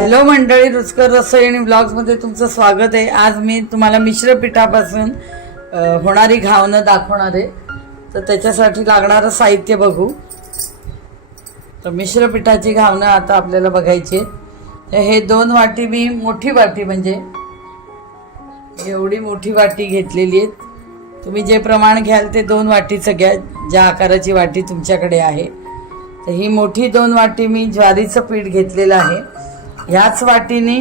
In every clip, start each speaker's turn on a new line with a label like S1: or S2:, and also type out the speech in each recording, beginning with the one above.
S1: Hello मंडळी रुचकर रसोई आणि ब्लॉग्समध्ये तुमचं स्वागत आहे. आज मी तुम्हाला मिश्र पिठापासून होणारी घावणं दाखवणार आहे. तर त्याच्यासाठी लागणारं साहित्य बघू. तर मिश्र पिठाची घावणं आता आपल्याला बघायची आहे. तर हे दोन वाटी मी मोठी वाटी म्हणजे एवढी मोठी वाटी घेतलेली आहेत. तुम्ही जे प्रमाण घ्याल ते दोन वाटीचं घ्या ज्या आकाराची वाटी तुमच्याकडे आहे. तर ही मोठी दोन वाटी मी ज्वारीचं पीठ घेतलेलं आहे. ह्याच वाटीने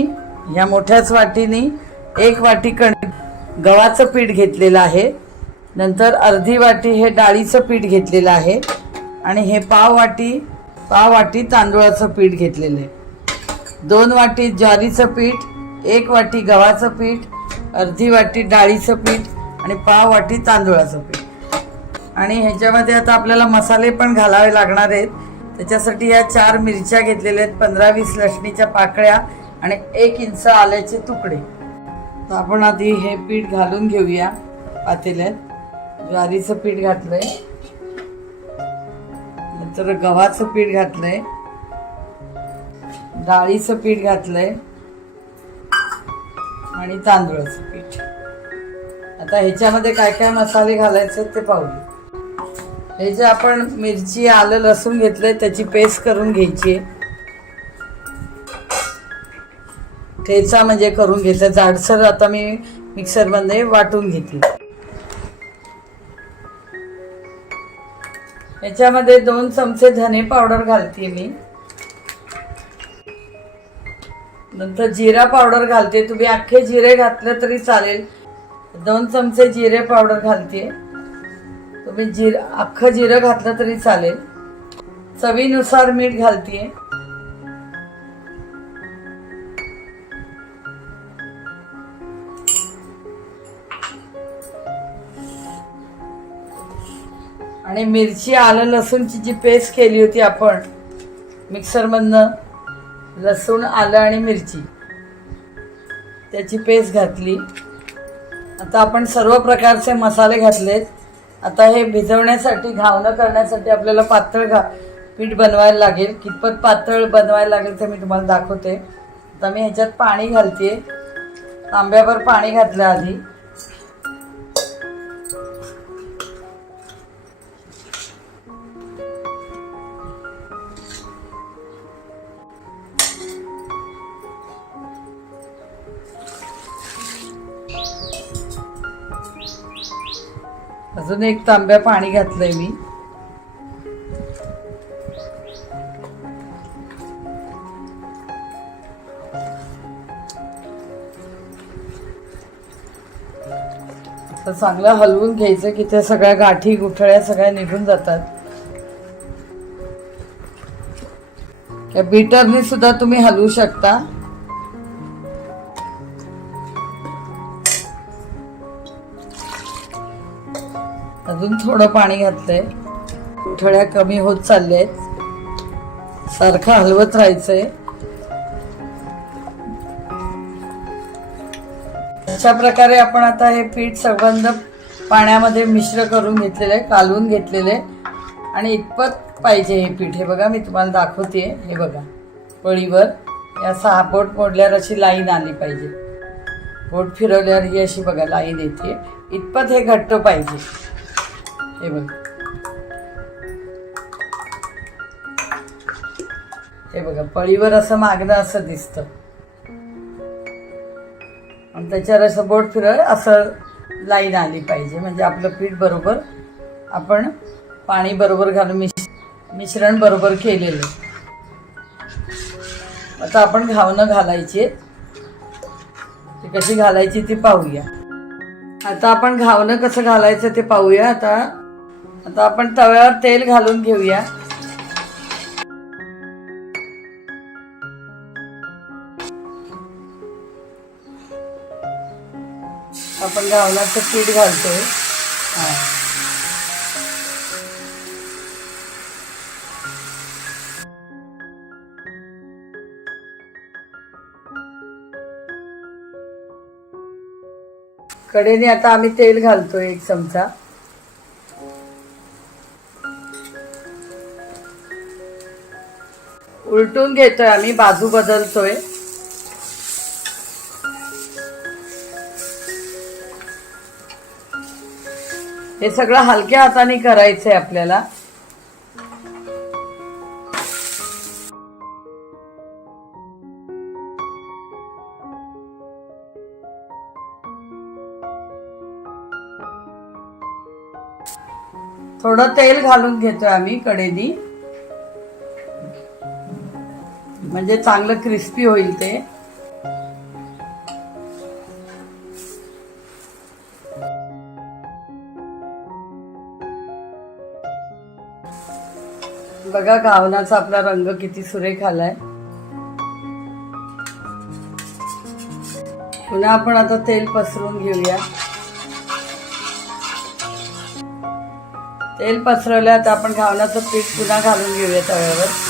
S1: ह्या मोठ्याच वाटीने एक वाटी कण गव्हाचं पीठ घेतलेलं आहे. नंतर अर्धी वाटी हे डाळीचं पीठ घेतलेलं आहे. आणि हे पाव वाटी पाव वाटी तांदूळाचं पीठ घेतलेलं आहे. दोन वाटी ज्वारीचं पीठ एक वाटी गव्हाचं पीठ अर्धी वाटी डाळीचं पीठ आणि पाव वाटी तांदूळाचं पीठ. आणि ह्याच्यामध्ये आता आपल्याला मसाले पण घालावे लागणार आहेत. त्याच्यासाठी या चार मिरच्या घेतलेल्या आहेत. पंधरा वीस लसणीच्या पाकळ्या आणि एक इंच आल्याचे तुकडे. तर आपण आधी हे पीठ घालून घेऊया पातेल्यात. ज्वारीचं पीठ घातलंय. नंतर गव्हाचं पीठ घातलंय. डाळीचं पीठ घातलंय. आणि तांदूळाचं पीठ. आता ह्याच्यामध्ये काय काय मसाले घालायचे ते पाहूया. हे जे आपण मिरची आलं लसूण घेतलंय त्याची पेस्ट करून घ्यायची. ठेचा म्हणजे करून घेतला. जाडसर आता मी मिक्सरमध्ये वाटून घेतली याच्यामध्ये दोन चमचे धने पावडर घालते मी. नंतर जिरा पावडर घालते. तुम्ही अख्खे जिरे घातलं तरी चालेल. दोन चमचे जिरे पावडर घालते. तुम्ही जिर अख्खं जिरं घातलं तरी चालेल. चवीनुसार मीठ घालतीये. आणि मिरची आलं लसूणची जी पेस्ट केली होती आपण मिक्सरमधनं लसूण आलं आणि मिरची त्याची पेस्ट घातली. आता आपण सर्व प्रकारचे मसाले घातलेत. आता हे भिजवण्यासाठी घावणं करण्यासाठी आपल्याला पातळ घा पीठ बनवायला लागेल. कितपत पातळ बनवायला लागेल ते मी तुम्हाला दाखवते. आता मी ह्याच्यात पाणी घालते तांब्यावर पाणी घातलं आधी अजून एक तांब्या पाणी घातलंय मी. तर चांगलं हलवून घ्यायचं की त्या सगळ्या गाठी गुठळ्या सगळ्या निघून जातात. बीटरने सुद्धा तुम्ही हलवू शकता. अजून थोडं पाणी घातलंय. गुठळ्या कमी होत चालल्या आहेत सारखं हलवत राहायचंय. अशा प्रकारे आपण आता हे पीठ संबंध पाण्यामध्ये मिश्र करून घेतलेलं आहे कालवून घेतलेलं आहे. आणि इतपत पाहिजे हे पीठ. हे बघा मी तुम्हाला दाखवते. हे बघा पळीवर या सहा बोट मोडल्यावर अशी लाईन आली पाहिजे. बोट फिरवल्यावर ही अशी बघा लाईन येते. इतपत हे घट्ट पाहिजे. हे बघा. हे बघा पळीवर असं मागणं असं दिसतं. आणि त्याच्यावर असं बोट फिरव असं लाईन आली पाहिजे. म्हणजे आपलं पीठ बरोबर आपण पाणी बरोबर घालून मिश मिश्रण बरोबर केलेलं. आता आपण घावणं घालायची ती कशी घालायची ती पाहूया. आता आपण घावणं कसं घालायचं ते पाहूया. आता आता आपण तव्यावर तेल घालून घेऊया. आपण गावलाचं पीठ घालतोय. कडेने आता आम्ही तेल घालतोय एक चमचा. उलटून घेतोय आम्ही बाजू बदलतोय. हे सगळं हलक्या हाताने करायचंय आपल्याला. थोडं तेल घालून घेतोय आम्ही कडेनी म्हणजे चांगलं क्रिस्पी होईल ते. बघा गावनाचा आपला रंग किती सुरेख आलाय. पुन्हा आपण आता तेल पसरून घेऊया. तेल पसरवल्यात आपण घावनाचं पीठ पुन्हा घालून घेऊया तव्यावर.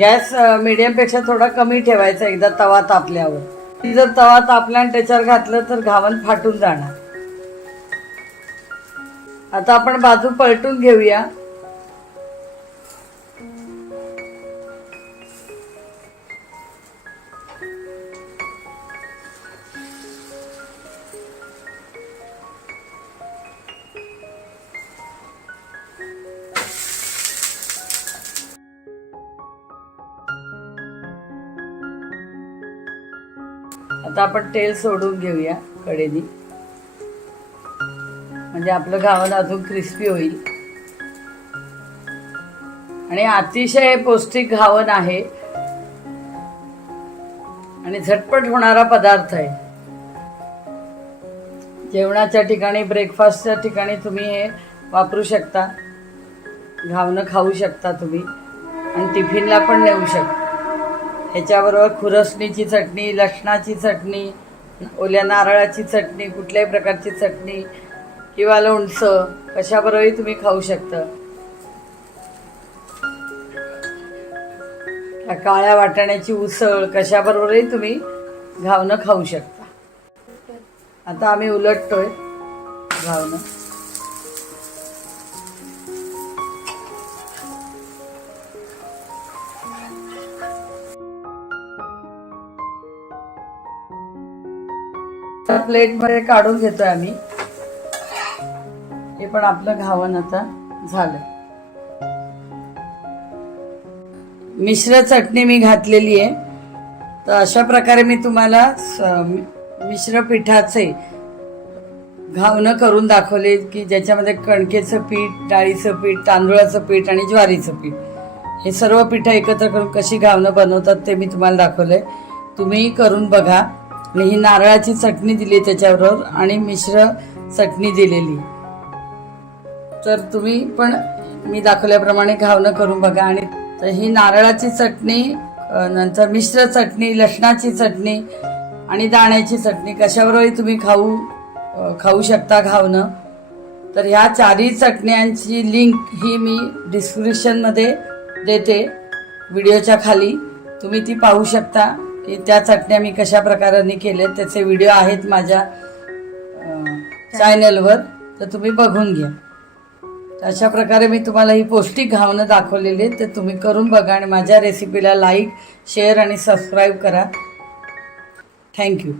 S1: गॅस मीडियमपेक्षा थोडा कमी ठेवायचा एकदा तवा तापल्यावर. जर तवा तापला आणि त्याच्यावर घातलं तर घावन फाटून जाणार. आता आपण बाजू पलटून घेऊया. आता आपण तेल सोडून घेऊया कडेनी. म्हणजे आपलं घावन अजून क्रिस्पी होईल. आणि अतिशय पौष्टिक घावन आहे. आणि झटपट होणारा पदार्थ आहे. जेवणाच्या ठिकाणी ब्रेकफास्टच्या ठिकाणी तुम्ही हे वापरू शकता. घावणं खाऊ शकता तुम्ही. आणि टिफिनला पण नेऊ शकता. ह्याच्याबरोबर खुरसणीची चटणी लसणाची चटणी ओल्या नारळाची चटणी कुठल्याही प्रकारची चटणी किंवा लोणचं कशाबरोबरही तुम्ही खाऊ शकता. काळ्या वाटाण्याची उसळ कशाबरोबरही तुम्ही घावणं खाऊ शकता. आता आम्ही उलटतोय. घावणं प्लेटमध्ये काढून घेतोय आम्ही. हे पण आपलं घावन आता झालं. मिश्र चटणी मी घातलेली आहे. तर अशा प्रकारे मी तुम्हाला मिश्र पिठाचे घावणं करून दाखवले की ज्याच्यामध्ये कणकेचं पीठ डाळीचं पीठ तांदूळाचं पीठ आणि ज्वारीचं पीठ. हे सर्व पिठं एकत्र करून कशी घावणं बनवतात ते मी तुम्हाला दाखवलंय. तुम्ही करून बघा. आणि ही नारळाची चटणी दिली त्याच्याबरोबर आणि मिश्र चटणी दिलेली. तर तुम्ही पण मी दाखवल्याप्रमाणे घावनं करून बघा. आणि तर ही नारळाची चटणी नंतर मिश्र चटणी लसणाची चटणी आणि दाण्याची चटणी. कशाबरोबरही तुम्ही खाऊ खाऊ शकता घावनं तर ह्या चारही चटण्यांची लिंक ही मी डिस्क्रिप्शनमध्ये देते. व्हिडिओच्या खाली तुम्ही ती पाहू शकता. की त्या चटण्या मी कशा प्रकाराने केल्या त्याचे व्हिडिओ आहेत माझ्या चॅनलवर तर तुम्ही बघून घ्या. अशा प्रकारे मी तुम्हाला ही पौष्टिक घावणं दाखवलेली आहे ते तुम्ही करून बघा आणि माझ्या रेसिपीला लाईक शेअर आणि सबस्क्राईब करा. Thank you